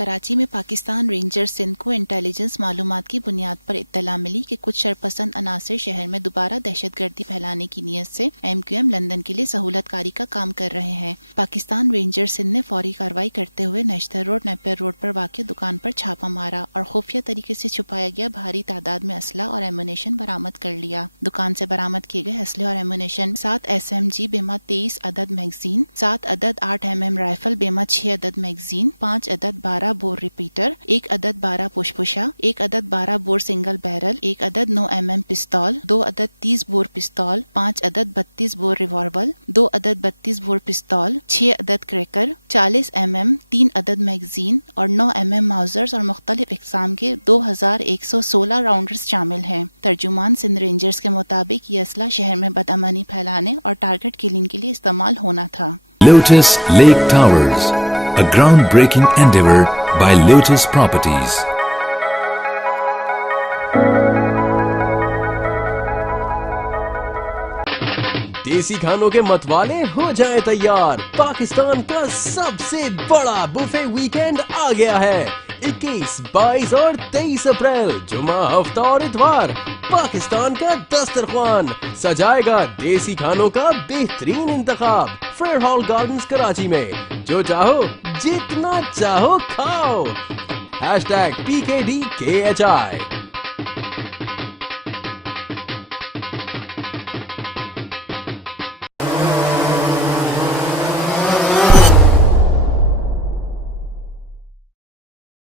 कराची में पाकिस्तान रेंजर्स सिंध को इंटेलिजेंस मालूमात की बुनियाद पर इत्तला मिली कि कुछ शरपसंद अनासर शहर में दोबारा दहशतगर्दी फैलाने की नीयत से MQM लंदन के लिए सहूलतकारी का काम कर रहे हैं। पाकिस्तान रेंजर्स सिंध ने फौरी कार्रवाई करते हुए नेशनल रोड नेपियर रोड पर वाक़ दुकान पर छापा मारा और खुफिया तरीके से छुपाया गया भारी तादाद में असला और एमुनेशन बरामद कर लिया। दुकान से बरामद किए गए असले और एमुनेशन 7 SMG बेमा 23 अदद मैगजीन, 7 अदद 8 mm राइफल बेमा 6 अदद मैगजीन, 5 अदद 12 बोर रिपीटर, 1 अदद 12 पुशपुशा, 1 अदद 12 बोर सिंगल बैरल, 1 अदद 9 mm पिस्तौल, 2 अदद 30 बोर पिस्तौल, 5 अदद 32 बोर रिवॉल्वर, 2 अदद 32 बोर पिस्तौल, 6 अदद क्रैकर, 40 mm 3 अदद मैगजीन और 9 mm माउजर्स और मुख्तलिफ इकसाम के 2116 राउंडर्स शामिल हैं। तर्जुमान सिंध रेंजर्स के मुताबिक ये असला शहर में बदअमनी फैलाने और टारगेट किलिंग के लिए इस्तेमाल होना था। Lotus Lake Towers, a groundbreaking endeavor by Lotus Properties. देसी खानों के मतवाले हो जाएं तैयार। पाकिस्तान का सबसे बड़ा बुफे वीकेंड आ गया है। 21, 22 और 23 अप्रैल जुमा, हफ्ता और इतवार पाकिस्तान का दस्तरख्वान सजाएगा देसी खानों का बेहतरीन इंतखाब फेयर हॉल गार्डन्स कराची में। जो चाहो जितना चाहो खाओ। #PKDKHI